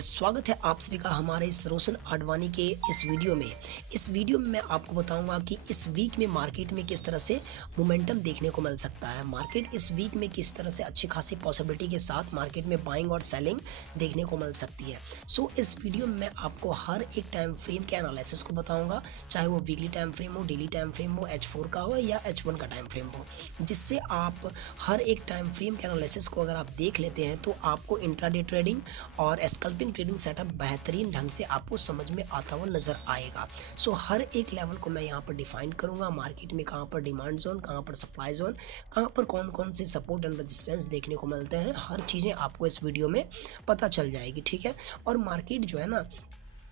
Viewers, स्वागत है आप सभी का हमारे इस रोशन आडवाणी के इस वीडियो में। इस वीडियो में मैं आपको बताऊंगा कि इस वीक में मार्केट में किस तरह से मोमेंटम देखने को मिल सकता है। मार्केट इस वीक में किस तरह से अच्छी खासी पॉसिबिलिटी के साथ मार्केट में बाइंग और सेलिंग देखने को मिल सकती है। सो इस वीडियो में मैं आपको हर एक टाइम फ्रेम के एनालिसिस को बताऊँगा, चाहे वो वीकली टाइम फ्रेम हो, डेली टाइम फ्रेम हो, H4 का हो या H1 का टाइम फ्रेम हो, जिससे आप हर एक टाइम फ्रेम के एनालिसिस को अगर आप देख लेते हैं तो आपको इंट्राडे ट्रेडिंग और स्कल्पिंग ट्रेडिंग सेटअप बेहतरीन ढंग से आपको समझ में आता हुआ नज़र आएगा। सो हर एक लेवल को मैं यहाँ पर डिफाइन करूँगा, मार्केट में कहाँ पर डिमांड जोन, कहाँ पर सप्लाई जोन, कहाँ पर कौन कौन से सपोर्ट एंड रेजिस्टेंस देखने को मिलते हैं, हर चीज़ें आपको इस वीडियो में पता चल जाएगी, ठीक है। और मार्केट जो है ना,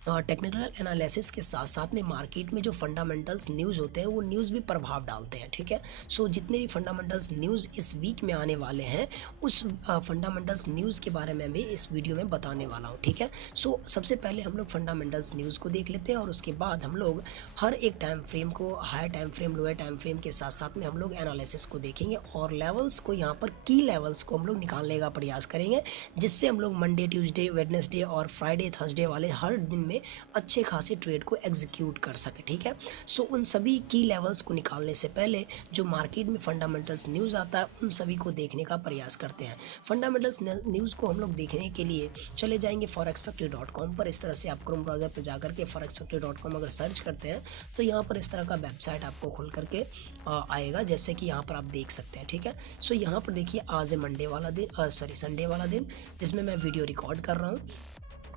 टेक्निकल एनालिसिस के साथ साथ में मार्केट में जो फंडामेंटल्स न्यूज़ होते हैं वो न्यूज़ भी प्रभाव डालते हैं, ठीक है। सो जितने भी फंडामेंटल्स न्यूज़ इस वीक में आने वाले हैं उस फंडामेंटल्स न्यूज़ के बारे में भी इस वीडियो में बताने वाला हूँ, ठीक है। सो सबसे पहले हम लोग फंडामेंटल्स न्यूज़ को देख लेते हैं और उसके बाद हम लोग हर एक टाइम फ्रेम को, higher time frame, lower time frame के साथ साथ में हम लोग एनालिसिस को देखेंगे और लेवल्स को, यहाँ पर की लेवल्स को हम लोग निकालने का प्रयास करेंगे, जिससे हम लोग मंडे, ट्यूसडे, वेडनेसडे और फ्राइडे, थर्सडे वाले हर दिन में अच्छे खासे ट्रेड को एग्जीक्यूट कर सके, ठीक है। सो उन सभी की लेवल्स को निकालने से पहले जो मार्केट में फंडामेंटल्स न्यूज़ आता है उन सभी को देखने का प्रयास करते हैं। फंडामेंटल्स न्यूज़ को हम लोग देखने के लिए चले जाएंगे forexfactory.com पर। इस तरह से आप क्रोम ब्राउज़र पर जाकर के forexfactory.com अगर सर्च करते हैं तो यहाँ पर इस तरह का वेबसाइट आपको खुल करके आएगा, जैसे कि यहाँ पर आप देख सकते हैं, ठीक है। सो यहाँ पर देखिए, आज है मंडे वाला दिन, संडे वाला दिन, जिसमें मैं वीडियो रिकॉर्ड कर रहा हूँ।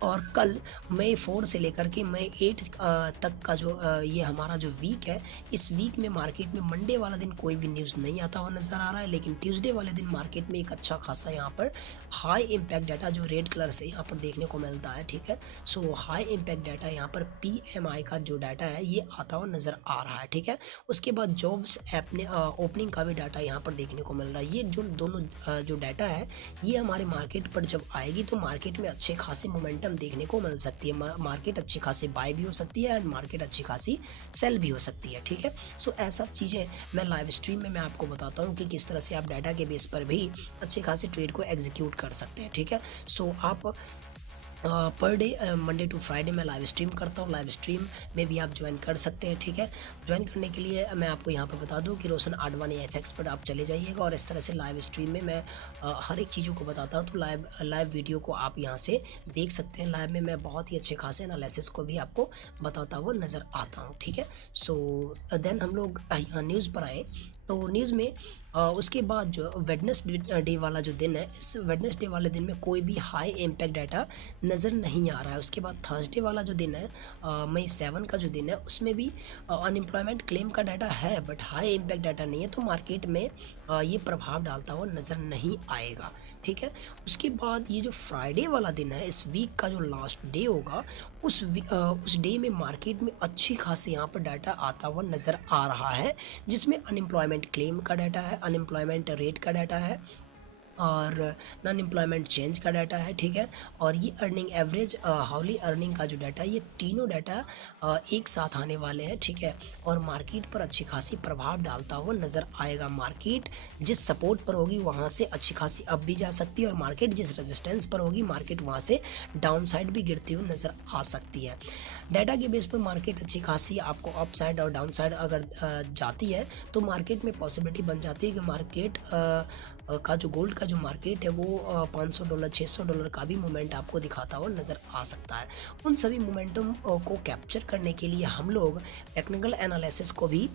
और कल मई 4 से लेकर के मई 8 तक का जो ये हमारा जो वीक है, इस वीक में मार्केट में मंडे वाला दिन कोई भी न्यूज़ नहीं आता हुआ नज़र आ रहा है, लेकिन ट्यूसडे वाले दिन मार्केट में एक अच्छा खासा यहाँ पर हाई इम्पैक्ट डाटा जो रेड कलर से यहाँ पर देखने को मिलता है, ठीक है। सो हाई इम्पैक्ट डाटा यहाँ पर PMI का जो डाटा है ये आता हुआ नज़र आ रहा है, ठीक है। उसके बाद जॉब्स ओपनिंग का भी डाटा यहाँ पर देखने को मिल रहा है। ये जो दोनों जो डाटा है ये हमारे मार्केट पर जब आएगी तो मार्केट में अच्छे खासे मोमेंटम देखने को मिल सकती है। मार्केट अच्छी खासी बाय भी हो सकती है एंड मार्केट अच्छी खासी सेल भी हो सकती है, ठीक है। सो ऐसा चीज़ें मैं लाइव स्ट्रीम में मैं आपको बताता हूँ कि किस तरह से आप डाटा के बेस पर भी अच्छे खासी ट्रेड को एग्जीक्यूट कर सकते हैं, ठीक है। सो आप per day Monday to Friday मैं लाइव स्ट्रीम करता हूँ। लाइव स्ट्रीम में भी आप ज्वाइन कर सकते हैं, ठीक है। ज्वाइन करने के लिए मैं आपको यहाँ पर बता दूँ कि रोशन आडवाणी FX पर आप चले जाइएगा और इस तरह से लाइव स्ट्रीम में मैं हर एक चीज़ों को बताता हूँ, तो लाइव वीडियो को आप यहाँ से देख सकते हैं। लाइव में मैं बहुत ही अच्छे खासे एनालिसिस को भी आपको बताता हुआ नज़र आता हूँ, ठीक है। सो देन हम लोग यहाँ न्यूज़ पर आएँ तो न्यूज़ में उसके बाद जो वेडनेसडे वाला जो दिन है, इस वेडनेसडे वाले दिन में कोई भी हाई इम्पैक्ट डाटा नज़र नहीं आ रहा है। उसके बाद थर्सडे वाला जो दिन है, मई 7 का जो दिन है, उसमें भी अनएम्प्लॉयमेंट क्लेम का डाटा है बट हाई इम्पैक्ट डाटा नहीं है, तो मार्केट में ये प्रभाव डालता हुआ नज़र नहीं आएगा, ठीक है। उसके बाद ये जो फ्राइडे वाला दिन है, इस वीक का जो लास्ट डे होगा, उस डे में मार्केट में अच्छी खासी यहाँ पर डाटा आता हुआ नज़र आ रहा है, जिसमें अनएम्प्लॉयमेंट क्लेम का डाटा है, अनएम्प्लॉयमेंट रेट का डाटा है और नॉन एम्प्लॉयमेंट चेंज का डाटा है, ठीक है। और ये अर्निंग एवरेज, हाउली अर्निंग का जो डाटा है, ये तीनों डाटा एक साथ आने वाले हैं, ठीक है। और मार्केट पर अच्छी खासी प्रभाव डालता हुआ नज़र आएगा। मार्केट जिस सपोर्ट पर होगी वहाँ से अच्छी खासी अप भी जा सकती है और मार्केट जिस रेजिस्टेंस पर होगी मार्केट वहाँ से डाउन साइड भी गिरती हुई नज़र आ सकती है। डाटा के बेस पर मार्केट अच्छी खासी आपको अप साइड और डाउन साइड अगर जाती है तो मार्केट में पॉसिबिलिटी बन जाती है कि मार्केट का जो गोल्ड का जो मार्केट है वो $500, $600 का भी मूवमेंट आपको दिखाता हुआ नज़र आ सकता है। उन सभी मोमेंटम को कैप्चर करने के लिए हम लोग टेक्निकल एनालिसिस को भी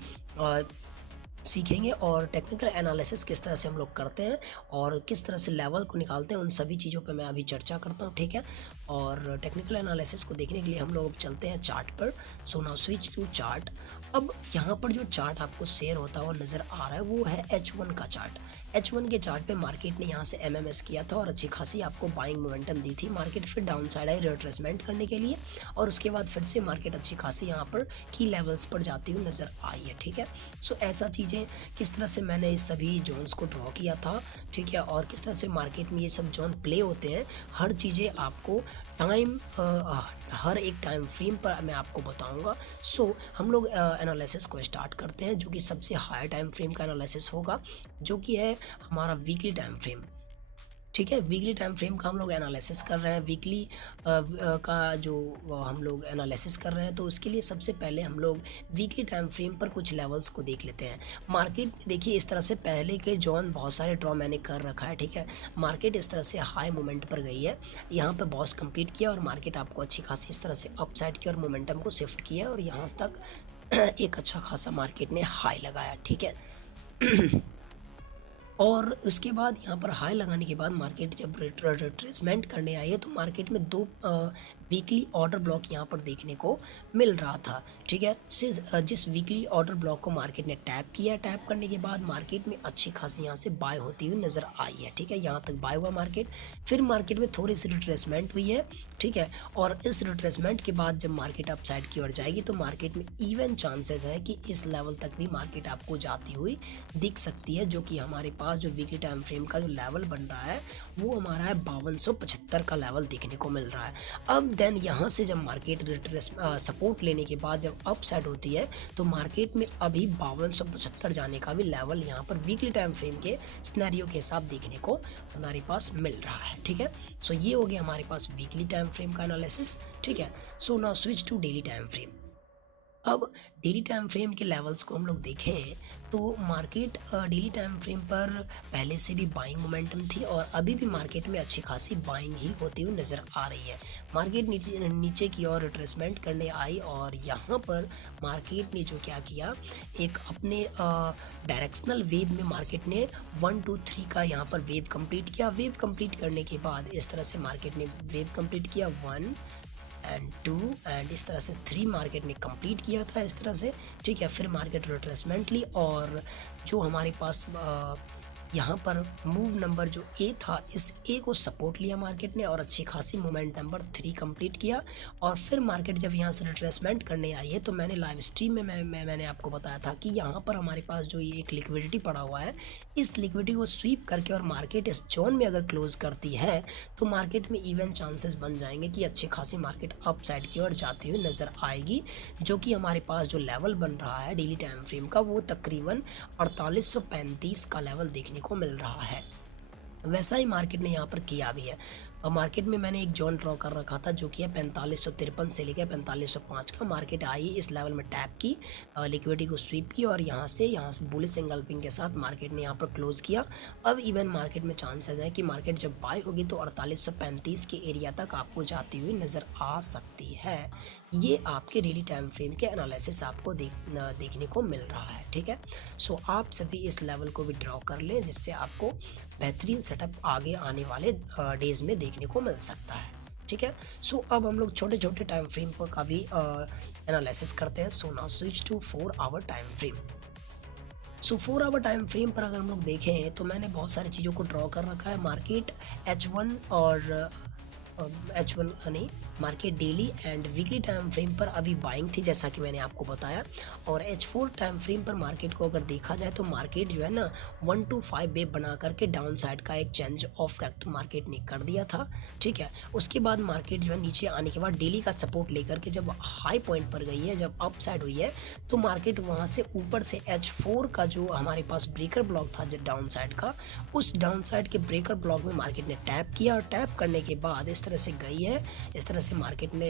सीखेंगे और टेक्निकल एनालिसिस किस तरह से हम लोग करते हैं और किस तरह से लेवल को निकालते हैं, उन सभी चीज़ों पे मैं अभी चर्चा करता हूँ, ठीक है। और टेक्निकल एनालिसिस को देखने के लिए हम लोग चलते हैं चार्ट पर। So now switch to chart. अब यहाँ पर जो चार्ट आपको शेयर होता हुआ नज़र आ रहा है वो है H1 का चार्ट। H1 के चार्ट पे मार्केट ने यहाँ से MMS किया था और अच्छी खासी आपको बाइंग मोमेंटम दी थी। मार्केट फिर डाउन साइड आई रिट्रेसमेंट करने के लिए और उसके बाद फिर से मार्केट अच्छी खासी यहाँ पर की लेवल्स पर जाती हुई नज़र आई है, ठीक है। सो ऐसा चीज़ें किस तरह से मैंने इस सभी जोन्स को ड्रॉ किया था, ठीक है, और किस तरह से मार्केट में ये सब जोन प्ले होते हैं, हर चीज़ें आपको टाइम हर एक टाइम फ्रेम पर मैं आपको बताऊंगा। सो हम लोग एनालिसिस को स्टार्ट करते हैं, जो कि सबसे हाई टाइम फ्रेम का एनालिसिस होगा, जो कि है हमारा वीकली टाइम फ्रेम, ठीक है। वीकली टाइम फ्रेम का हम लोग एनालिसिस कर रहे हैं, वीकली का जो हम लोग एनालिसिस कर रहे हैं, तो उसके लिए सबसे पहले हम लोग वीकली टाइम फ्रेम पर कुछ लेवल्स को देख लेते हैं। मार्केट में देखिए इस तरह से पहले के जोन बहुत सारे ड्रॉ मैंने कर रखा है, ठीक है। मार्केट इस तरह से हाई मोमेंट पर गई है, यहाँ पर बॉस कंप्लीट किया और मार्केट आपको अच्छी खासी इस तरह से अपसाइड की और मोमेंटम को शिफ्ट किया और यहाँ तक एक अच्छा खासा मार्केट ने हाई लगाया, ठीक है। और उसके बाद यहाँ पर हाई लगाने के बाद मार्केट जब रिट्रेसमेंट करने आई है, तो मार्केट में दो वीकली ऑर्डर ब्लॉक यहाँ पर देखने को मिल रहा था, ठीक है। जिस वीकली ऑर्डर ब्लॉक को मार्केट ने टैप किया, टैप करने के बाद मार्केट में अच्छी खासी यहाँ से बाय होती हुई नज़र आई है, ठीक है। यहाँ तक बाय हुआ मार्केट, फिर मार्केट में थोड़ी सी रिट्रेसमेंट हुई है, ठीक है। और इस रिट्रेसमेंट के बाद जब मार्केट अपसाइड की ओर जाएगी, तो मार्केट में इवन चांसेस है कि इस लेवल तक भी मार्केट आपको जाती हुई दिख सकती है, जो कि हमारे पास जो वीकली टाइम फ्रेम का जो लेवल बन रहा है वो हमारा है 5275 का लेवल देखने को मिल रहा है। अब देन यहाँ से जब मार्केट सपोर्ट लेने के बाद जब अपसाइड होती है, तो मार्केट में अभी 5275 जाने का भी लेवल यहाँ पर वीकली टाइम फ्रेम के सिनेरियो के हिसाब देखने को हमारे पास मिल रहा है, ठीक है। सो ये हो गया हमारे पास वीकली टाइम फ्रेम का एनालिसिस, ठीक है। So now switch to daily time frame. अब डेली टाइम फ्रेम के लेवल्स को हम लोग देखें तो मार्केट डेली टाइम फ्रेम पर पहले से भी बाइंग मोमेंटम थी और अभी भी मार्केट में अच्छी खासी बाइंग ही होती हुई नज़र आ रही है। मार्केट नीचे की ओर रिट्रेसमेंट करने आई और यहाँ पर मार्केट ने जो क्या किया, एक अपने डायरेक्शनल वेव में मार्केट ने 1 2 3 का यहाँ पर वेव कंप्लीट किया। वेव कंप्लीट करने के बाद इस तरह से मार्केट ने वेव कंप्लीट किया 1 एंड 2 एंड इस तरह से 3 मार्केट ने कंप्लीट किया था इस तरह से, ठीक है। फिर मार्केट रिट्रेसमेंट ली और जो हमारे पास यहाँ पर मूव नंबर जो ए था, इस ए को सपोर्ट लिया मार्केट ने और अच्छी खासी मोमेंट नंबर 3 कंप्लीट किया। और फिर मार्केट जब यहाँ से रिट्रेसमेंट करने आई है, तो मैंने लाइव स्ट्रीम में मैंने आपको बताया था कि यहाँ पर हमारे पास जो ये एक लिक्विडिटी पड़ा हुआ है, इस लिक्विडिटी को स्वीप करके और मार्केट इस जोन में अगर क्लोज करती है, तो मार्केट में इवन चांसेस बन जाएंगे कि अच्छी खासी मार्केट अप साइड की ओर जाती हुई नज़र आएगी, जो कि हमारे पास जो लेवल बन रहा है डेली टाइम फ्रेम का, वो तकरीबन 4835 का लेवल देखने को मिल रहा है। वैसा ही मार्केट ने यहाँ पर किया भी है। और मार्केट में मैंने एक जोन ड्रॉ कर रखा था जो कि है 4553 से लेकर 4505 का। मार्केट आई इस लेवल में टैप की, लिक्विडिटी को स्वीप की और यहाँ से बुलिश एंगल्फिंग के साथ मार्केट ने यहाँ पर क्लोज किया। अब इवन मार्केट में चांसेस है कि मार्केट जब बाय होगी तो 4835 के एरिया तक आपको जाती हुई नज़र आ सकती है। ये आपके डेली टाइम फ्रेम के एनालिसिस आपको देखने को मिल रहा है, ठीक है। सो आप सभी इस लेवल को भी ड्रॉ कर लें, जिससे आपको बेहतरीन सेटअप आगे आने वाले डेज में देखने को मिल सकता है, ठीक है। सो अब हम लोग छोटे छोटे टाइम फ्रेम पर का भी एनालिसिस करते हैं। So now switch to 4 hour time frame. So 4 hour time frame पर अगर हम लोग देखें तो मैंने बहुत सारी चीज़ों को ड्रॉ कर रखा है। मार्केट H1 और H1 नहीं, market daily and weekly time frame पर अभी बाइंग थी, जैसा कि मैंने आपको बताया। और H4 टाइम फ्रेम पर मार्केट को अगर देखा जाए तो मार्केट जो है ना 1 to 5 वेव बना करके डाउन साइड का एक चेंज ऑफ कैरेक्टर मार्केट ने कर दिया था, ठीक है। उसके बाद मार्केट जो है नीचे आने के बाद डेली का सपोर्ट लेकर के जब हाई पॉइंट पर गई है, जब अप साइड हुई है, तो मार्केट वहाँ से ऊपर से H4 का जो हमारे पास ब्रेकर ब्लॉक था जो डाउन साइड का, उस डाउन साइड के ब्रेकर ब्लॉक में मार्केट ने टैप किया और टैप करने के बाद इस तरह से गई है। इस तरह से मार्केट ने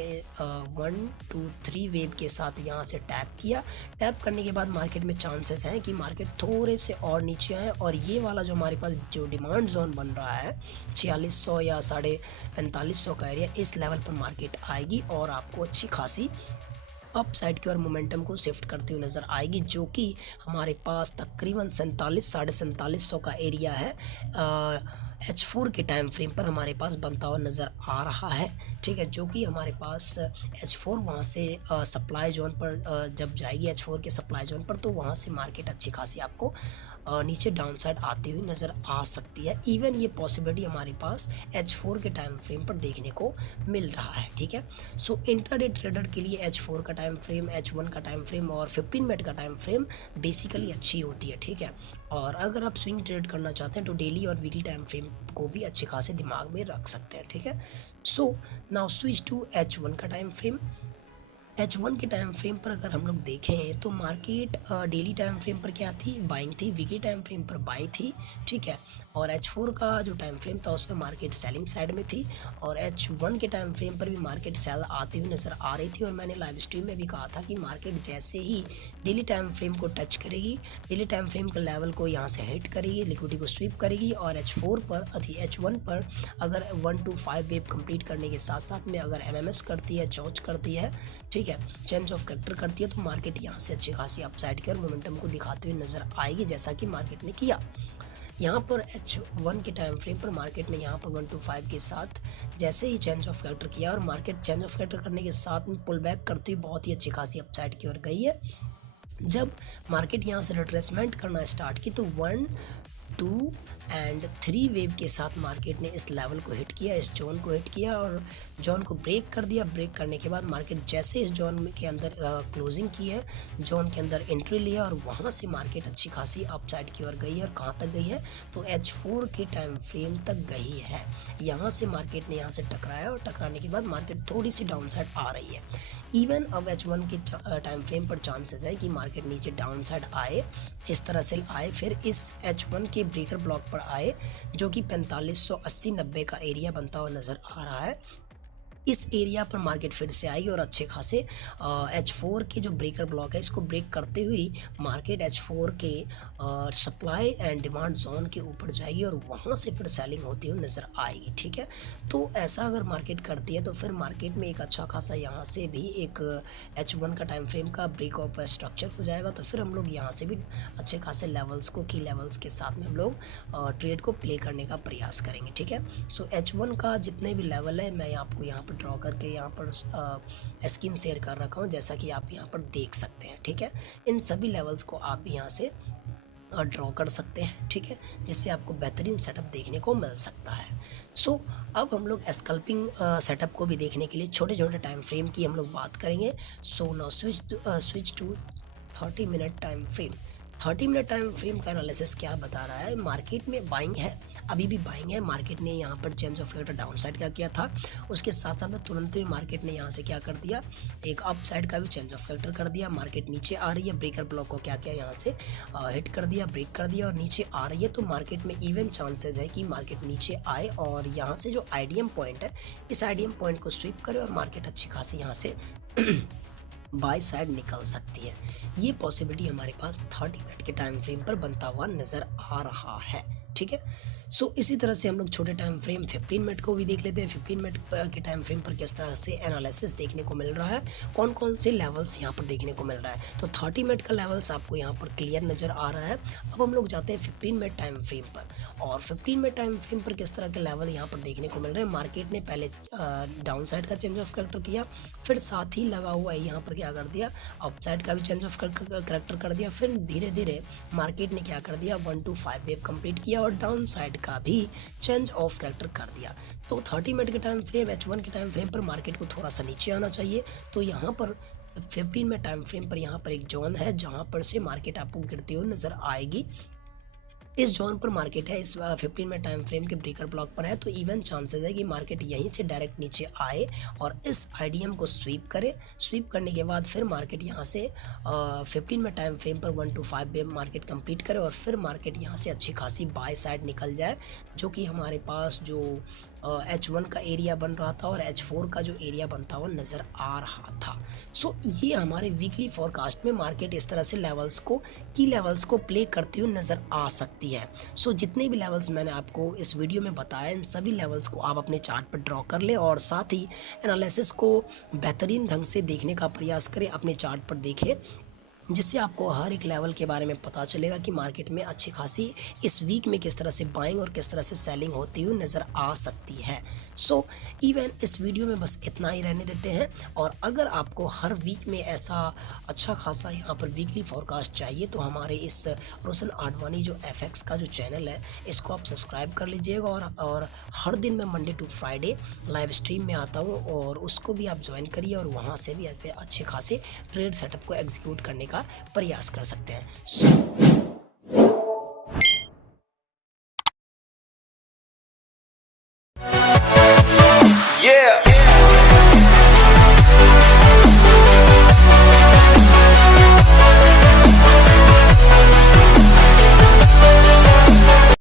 1 2 3 वेव के साथ यहाँ से टैप किया। टैप करने के बाद मार्केट में चांसेस हैं कि मार्केट थोड़े से और नीचे आए और ये वाला जो हमारे पास जो डिमांड जोन बन रहा है 4600 या 4550 का एरिया, इस लेवल पर मार्केट आएगी और आपको अच्छी खासी अप साइड की ओर मोमेंटम को शिफ्ट करती हुई नज़र आएगी, जो कि हमारे पास तकरीबन 4700 का एरिया है H4 के टाइम फ्रेम पर हमारे पास बनता हुआ नज़र आ रहा है, ठीक है। जो कि हमारे पास H4 वहाँ से सप्लाई जोन पर जब जाएगी H4 के सप्लाई जोन पर, तो वहाँ से मार्केट अच्छी खासी आपको नीचे डाउन साइड आती हुई नज़र आ सकती है। इवन ये पॉसिबिलिटी हमारे पास H4 के टाइम फ्रेम पर देखने को मिल रहा है, ठीक है। सो इंट्राडे ट्रेडर के लिए H4 का टाइम फ्रेम, H1 का टाइम फ्रेम और 15 मिनट का टाइम फ्रेम बेसिकली अच्छी होती है, ठीक है। और अगर आप स्विंग ट्रेड करना चाहते हैं तो डेली और वीकली टाइम फ्रेम को भी अच्छे खासे दिमाग में रख सकते हैं, ठीक है। So now switch to H1 का टाइम फ्रेम। H1 के टाइम फ्रेम पर अगर हम लोग देखें तो मार्केट डेली टाइम फ्रेम पर क्या थी, बाइंग थी, वीकली टाइम फ्रेम पर बाई थी, ठीक है। और H4 का जो टाइम फ्रेम था उसमें मार्केट सेलिंग साइड में थी, और H1 के टाइम फ्रेम पर भी मार्केट सेल आती हुई नज़र आ रही थी। और मैंने लाइव स्ट्रीम में भी कहा था कि मार्केट जैसे ही डेली टाइम फ्रेम को टच करेगी, डेली टाइम फ्रेम के लेवल को यहाँ से हिट करेगी, लिक्विडिटी को स्वीप करेगी, और H4 पर H1 पर अगर 1 to 5 वेव कंप्लीट करने के साथ साथ में अगर MMS करती है, चौच करती है, ठीक है, चेंज ऑफ कैरेक्टर करती है, तो मार्केट यहाँ से अच्छी खासी अपसाइड की और मोमेंटम को दिखाते हुए नज़र आएगी, जैसा कि मार्केट ने किया। यहाँ पर H1 के टाइम फ्रेम पर मार्केट ने यहाँ पर 1 to 5 के साथ जैसे ही चेंज ऑफ कैरेक्टर किया, और मार्केट चेंज ऑफ कैरेक्टर करने के साथ में पुल बैक करती हुई बहुत ही अच्छी खासी अपसाइड की ओर गई है। जब मार्केट यहाँ से रिट्रेसमेंट करना स्टार्ट की तो 1, 2 एंड 3 वेव के साथ मार्केट ने इस लेवल को हिट किया, इस जोन को हिट किया और जोन को ब्रेक कर दिया। ब्रेक करने के बाद मार्केट जैसे इस जोन के अंदर क्लोजिंग की है, जोन के अंदर एंट्री लिया, और वहाँ से मार्केट अच्छी खासी अपसाइड की ओर गई है। और कहाँ तक गई है, तो H4 के टाइम फ्रेम तक गई है। यहाँ से मार्केट ने यहाँ से टकराया, और टकराने के बाद मार्केट थोड़ी सी डाउन साइड आ रही है। इवन अब H1 के टाइम फ्रेम पर चांसेस है कि मार्केट नीचे डाउन साइड आए, इस तरह से आए, फिर इस H1 के ब्रेकर ब्लॉक पर आए, जो कि 4580-90 का एरिया बनता हुआ नज़र आ रहा है। इस एरिया पर मार्केट फिर से आएगी और अच्छे खासे H4 के जो ब्रेकर ब्लॉक है इसको ब्रेक करते हुए मार्केट H4 के सप्लाई एंड डिमांड जोन के ऊपर जाएगी, और वहाँ से फिर सेलिंग होती हुई नज़र आएगी, ठीक है। तो ऐसा अगर मार्केट करती है तो फिर मार्केट में एक अच्छा खासा यहाँ से भी एक H1 का टाइम फ्रेम का ब्रेक ऑफ स्ट्रक्चर हो जाएगा। तो फिर हम लोग यहाँ से भी अच्छे खासे लेवल्स को, की लेवल्स के साथ में हम लोग ट्रेड को प्ले करने का प्रयास करेंगे, ठीक है। सो H1 का जितने भी लेवल है मैं आपको यहाँ पर ड्रॉ करके यहाँ पर स्क्रीन शेयर कर रखा हूँ, जैसा कि आप यहाँ पर देख सकते हैं, ठीक है। इन सभी लेवल्स को आप यहाँ से ड्रॉ कर सकते हैं, ठीक है, जिससे आपको बेहतरीन सेटअप देखने को मिल सकता है। सो अब हम लोग स्कल्पिंग सेटअप को भी देखने के लिए छोटे छोटे टाइम फ्रेम की हम लोग बात करेंगे। So now switch to 30 minute time frame. 30 minute time frame का एनालिसिस क्या बता रहा है, मार्केट में बाइंग है, अभी भी बाइंग है। मार्केट ने यहाँ पर change of character down side का किया था, उसके साथ साथ में तुरंत ही मार्केट ने यहाँ से क्या कर दिया, एक अप साइड का भी चेंज ऑफ कैरेक्टर कर दिया। मार्केट नीचे आ रही है, ब्रेकर ब्लॉक को क्या किया, यहाँ से हिट कर दिया, ब्रेक कर दिया और नीचे आ रही है। तो मार्केट में इवन चांसेस है कि मार्केट नीचे आए और यहाँ से जो IDM पॉइंट है, इस IDM पॉइंट को स्वीप करे और मार्केट अच्छी खासी यहाँ से बाय साइड निकल सकती है। ये पॉसिबिलिटी हमारे पास 30 मिनट के टाइम फ्रेम पर बनता हुआ नज़र आ रहा है, ठीक है। सो इसी तरह से हम लोग छोटे टाइम फ्रेम 15 मिनट को भी देख लेते हैं। 15 मिनट के टाइम फ्रेम पर किस तरह से एनालिसिस देखने को मिल रहा है, कौन कौन से लेवल्स यहाँ पर देखने को मिल रहा है। तो 30 मिनट का लेवल्स आपको यहाँ पर क्लियर नज़र आ रहा है। अब हम लोग जाते हैं 15 मिनट टाइम फ्रेम पर, और 15 मिनट टाइम फ्रेम पर किस तरह के लेवल यहाँ पर देखने को मिल रहे हैं। मार्केट ने पहले डाउन साइड का चेंज ऑफ कैरेक्टर किया, फिर साथ ही लगा हुआ है यहाँ पर क्या कर दिया, अप साइड का भी चेंज ऑफ कैरेक्टर कर दिया। फिर धीरे धीरे मार्केट ने क्या कर दिया, 1 to 5 वेव कंप्लीट किया और डाउन साइड का भी चेंज ऑफ कैरेक्टर कर दिया। तो 30 मिनट के टाइम फ्रेम H1 के टाइम फ्रेम पर मार्केट को थोड़ा सा नीचे आना चाहिए। तो यहाँ पर 15 मिनट टाइम फ्रेम पर यहाँ पर एक जोन है जहाँ पर से मार्केट आपको गिरती हुई नज़र आएगी। इस जोन पर मार्केट है, इस 15 मिनट टाइम फ्रेम के ब्रेकर ब्लॉक पर है। तो इवन चांसेस है कि मार्केट यहीं से डायरेक्ट नीचे आए और इस IDM को स्वीप करे। स्वीप करने के बाद फिर मार्केट यहाँ से 15 मिनट टाइम फ्रेम पर 1 to 5 वेव मार्केट कंप्लीट करे और फिर मार्केट यहाँ से अच्छी खासी बाय साइड निकल जाए, जो कि हमारे पास जो H1 का एरिया बन रहा था और H4 का जो एरिया बनता हुआ नज़र आ रहा था। सो ये हमारे वीकली फॉरकास्ट में मार्केट इस तरह से लेवल्स को, की लेवल्स को प्ले करती हुई नज़र आ सकती है। सो जितने भी लेवल्स मैंने आपको इस वीडियो में बताया, इन सभी लेवल्स को आप अपने चार्ट पर ड्रॉ कर लें और साथ ही एनालिसिस को बेहतरीन ढंग से देखने का प्रयास करें, अपने चार्ट पर देखें, जिससे आपको हर एक लेवल के बारे में पता चलेगा कि मार्केट में अच्छी खासी इस वीक में किस तरह से बाइंग और किस तरह से सेलिंग होती हुई नज़र आ सकती है। सो इवन इस वीडियो में बस इतना ही रहने देते हैं, और अगर आपको हर वीक में ऐसा अच्छा खासा यहाँ पर वीकली फॉरकास्ट चाहिए तो हमारे इस रोशन आडवाणी जो FX का जो चैनल है इसको आप सब्सक्राइब कर लीजिएगा। और हर दिन मैं Monday to Friday live stream में आता हूँ और उसको भी आप ज्वाइन करिए और वहाँ से भी अच्छे खासे ट्रेड सेटअप को एग्जीक्यूट करने का प्रयास कर सकते हैं।